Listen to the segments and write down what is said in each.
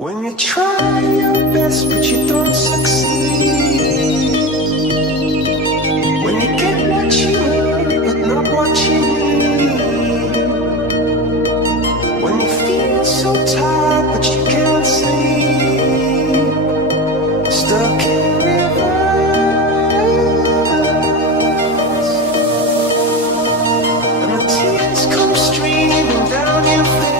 When you try your best but you don't succeed, when you get what you want but not what you need, when you feel so tired but you can't sleep, stuck in rivers, and the tears come streaming down your face.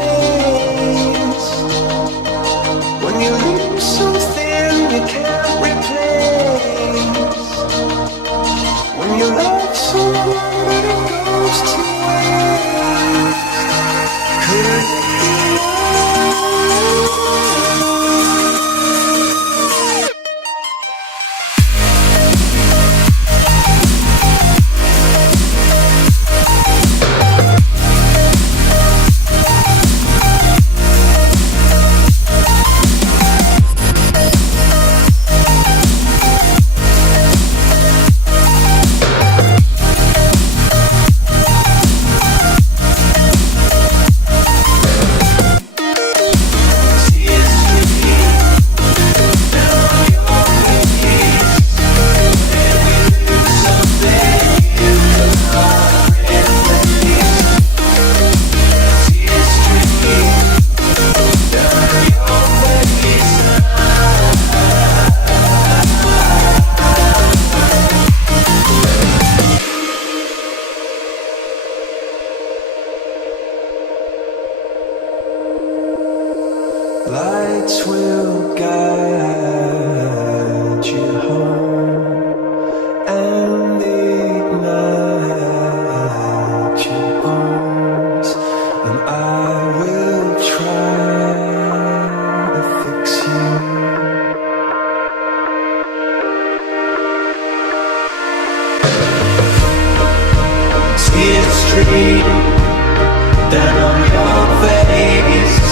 When you lose something you can't replace, when you love someone but it goes to waste, could it be love? Lights will guide you home and ignite your bones, and I will try to fix you. Tears stream down on your face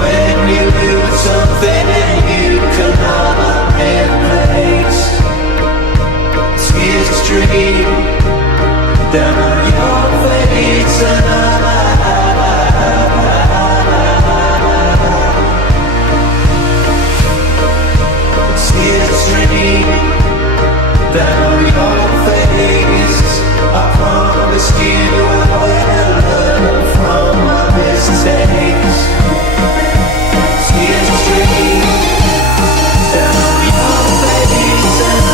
when you lose something you cannot replace. Tears stream down on your face, and tears stream down on your face. I promise you I will learn from my mistakes. Tears stream down your face, and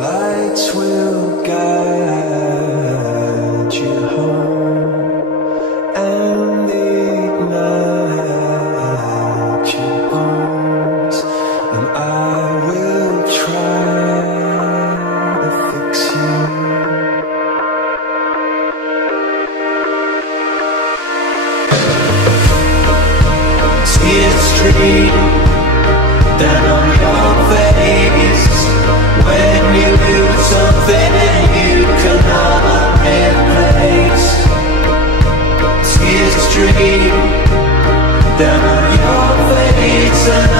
lights will guide you home and ignite your bones, and I will try to fix you. Tears stream down on your face when you lose something you cannot replace. Tears stream down on your face, and